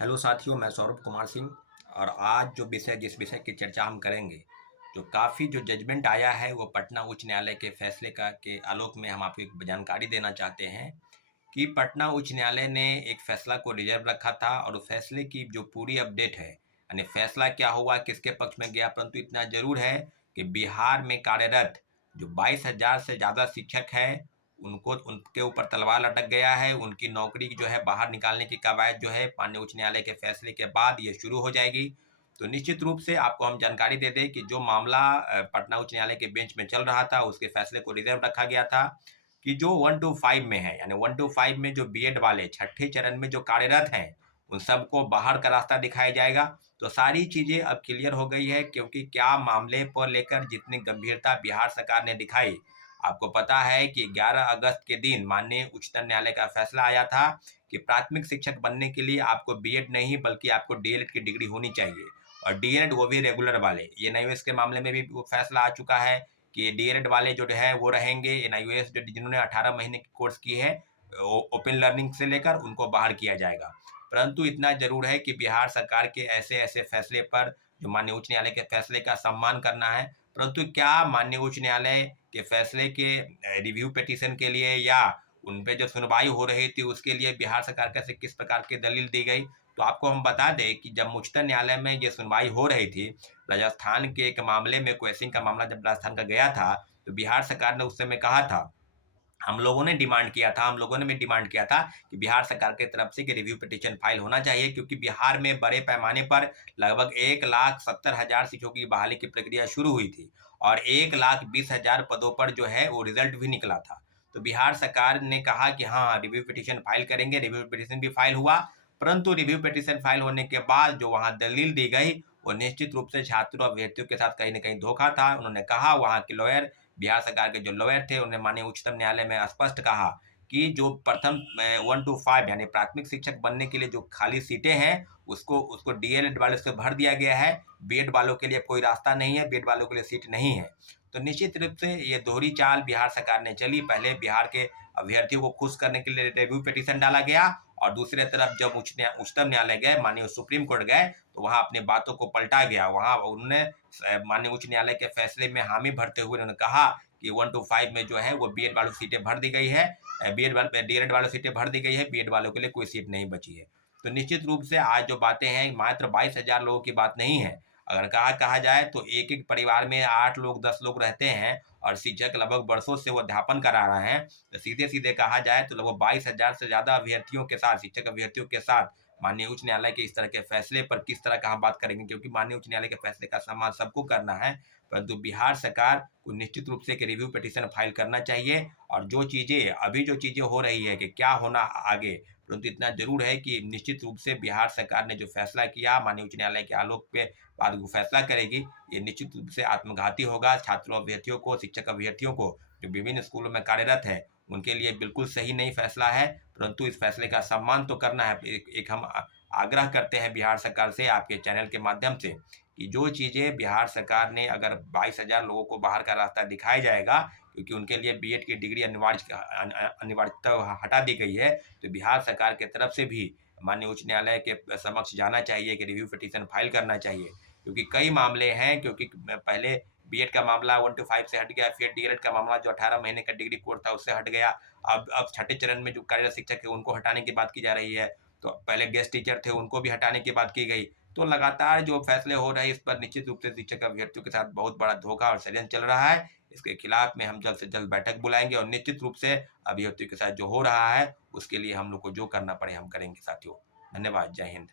Hello साथियों, मैं सौरभ कुमार सिंह। और आज जिस विषय की चर्चा हम करेंगे, जो काफ़ी जो जजमेंट आया है वो पटना उच्च न्यायालय के फैसले के आलोक में हम आपको एक जानकारी देना चाहते हैं कि पटना उच्च न्यायालय ने एक फैसला को रिजर्व रखा था और उस फैसले की जो पूरी अपडेट है, यानी फैसला क्या हुआ, किसके पक्ष में गया, परंतु इतना जरूर है कि बिहार में कार्यरत जो 22,000 से ज़्यादा शिक्षक हैं, उनके ऊपर तलवार लटक गया है। उनकी नौकरी जो है बाहर निकालने की कवायद जो है माननीय उच्च न्यायालय के फैसले के बाद ये शुरू हो जाएगी। तो निश्चित रूप से आपको हम जानकारी दे दें कि जो मामला पटना उच्च न्यायालय के बेंच में चल रहा था, उसके फैसले को रिजर्व रखा गया था कि जो 1 to 5 में है, यानी 1 to 5 में जो बीएड वाले छठे चरण में जो कार्यरत हैं, उन सबको बाहर का रास्ता दिखाया जाएगा। तो सारी चीज़ें अब क्लियर हो गई है, क्योंकि क्या मामले को लेकर जितनी गंभीरता बिहार सरकार ने दिखाई, आपको पता है कि 11 अगस्त के दिन माननीय उच्चतम न्यायालय का फैसला आया था कि प्राथमिक शिक्षक बनने के लिए आपको बीएड नहीं बल्कि आपको डीएलएड की डिग्री होनी चाहिए, और डीएलएड वो भी रेगुलर वाले। एनआईओएस के मामले में भी वो फैसला आ चुका है कि डीएलएड वाले जो है वो रहेंगे। एनआईओएस जिन्होंने 18 महीने की कोर्स की है ओपन लर्निंग से लेकर, उनको बाहर किया जाएगा। परंतु इतना जरूर है कि बिहार सरकार के ऐसे ऐसे फैसले पर जो माननीय उच्च न्यायालय के फैसले का सम्मान करना है, परंतु क्या माननीय उच्च न्यायालय के फैसले के रिव्यू पिटीशन के लिए या उन पे जो सुनवाई हो रही थी उसके लिए बिहार सरकार का से किस प्रकार की दलील दी गई? तो आपको हम बता दें कि जब उच्चतम न्यायालय में ये सुनवाई हो रही थी, राजस्थान के एक मामले में, क्वेश्चन का मामला जब राजस्थान का गया था, तो बिहार सरकार ने उस समय कहा था, हम लोगों ने डिमांड किया था, हम लोगों ने भी डिमांड किया था कि बिहार सरकार की तरफ से कि रिव्यू पिटीशन फाइल होना चाहिए, क्योंकि बिहार में बड़े पैमाने पर लगभग 1,70,000 शिक्षकों की बहाली की प्रक्रिया शुरू हुई थी और 1,20,000 पदों पर जो है वो रिजल्ट भी निकला था। तो बिहार सरकार ने कहा कि हाँ, रिव्यू पिटीशन फाइल करेंगे। रिव्यू पिटीशन भी फाइल हुआ, परंतु रिव्यू पिटीशन फाइल होने के बाद जो वहाँ दलील दी गई, वो निश्चित रूप से छात्रों अभ्यर्थियों के साथ कहीं न कहीं धोखा था। उन्होंने कहा, वहाँ के लॉयर, बिहार सरकार के जो लॉयर थे, उन्होंने माननीय उच्चतम न्यायालय में स्पष्ट कहा कि जो प्रथम 1 to 5 यानी प्राथमिक शिक्षक बनने के लिए जो खाली सीटें हैं, उसको डीएलएड वालों से भर दिया गया है। बीएड वालों के लिए कोई रास्ता नहीं है, बीएड वालों के लिए सीट नहीं है। तो निश्चित रूप से ये दोहरी चाल बिहार सरकार ने चली। पहले बिहार के अभ्यर्थियों को खुश करने के लिए रिव्यू पिटीशन डाला गया, और दूसरी तरफ जब उच्चतम न्यायालय गए, माननीय सुप्रीम कोर्ट गए, तो वहाँ अपनी बातों को पलटा गया। वहाँ उन्होंने माननीय उच्च न्यायालय के फैसले में हामी भरते हुए उन्होंने कहा कि 1 to 5 में जो है वो बीएड वालों सीटें भर दी गई है, डीएलएड वालों सीटें भर दी गई है, बीएड वालों के लिए कोई सीट नहीं बची है। तो निश्चित रूप से आज जो बातें हैं, मात्र 22,000 लोगों की बात नहीं है। अगर कहा जाए तो एक एक परिवार में 8 लोग 10 लोग रहते हैं, और शिक्षक लगभग वर्षों से वो अध्यापन करा रहे हैं। तो सीधे सीधे कहा जाए तो लगभग 22,000 से ज़्यादा अभ्यर्थियों के साथ, शिक्षक अभ्यर्थियों के साथ माननीय उच्च न्यायालय के इस तरह के फैसले पर किस तरह का हम बात करेंगे, क्योंकि माननीय उच्च न्यायालय के फैसले का सम्मान सबको करना है। परंतु बिहार सरकार को निश्चित रूप से एक रिव्यू पिटीशन फाइल करना चाहिए, और जो चीज़ें हो रही है कि क्या होना आगे, परंतु इतना जरूर है कि निश्चित रूप से बिहार सरकार ने जो फैसला किया, माननीय उच्च न्यायालय के आलोक पे बाद वो फैसला करेगी, ये निश्चित रूप से आत्मघाती होगा। छात्रों अभ्यर्थियों को, शिक्षक अभ्यर्थियों को जो विभिन्न स्कूलों में कार्यरत है, उनके लिए बिल्कुल सही नहीं फैसला है। परंतु इस फैसले का सम्मान तो करना है। एक हम आग्रह करते हैं बिहार सरकार से आपके चैनल के माध्यम से कि जो चीज़ें बिहार सरकार ने, अगर 22,000 लोगों को बाहर का रास्ता दिखाया जाएगा, क्योंकि उनके लिए बीएड की डिग्री अनिवार्यता हटा दी गई है, तो बिहार सरकार की तरफ से भी माननीय उच्च न्यायालय के समक्ष जाना चाहिए कि रिव्यू पिटीशन फाइल करना चाहिए। क्योंकि कई मामले हैं, क्योंकि पहले बीएड का मामला 1 to 5 से हट गया, फिर डीएलएड का मामला जो 18 महीने का डिग्री कोर्स था उससे हट गया। अब छठे चरण में जो कार्यरत शिक्षक है उनको हटाने की बात की जा रही है। तो पहले गेस्ट टीचर थे, उनको भी हटाने की बात की गई। तो लगातार जो फैसले हो रहे हैं, इस पर निश्चित रूप से शिक्षक अभ्यर्थियों के साथ बहुत बड़ा धोखा और षड्यंत्र चल रहा है। इसके खिलाफ में हम जल्द से जल्द बैठक बुलाएंगे, और निश्चित रूप से अभ्यर्थियों के साथ जो हो रहा है उसके लिए हम लोग को जो करना पड़े हम करेंगे साथियों। धन्यवाद। जय हिंद।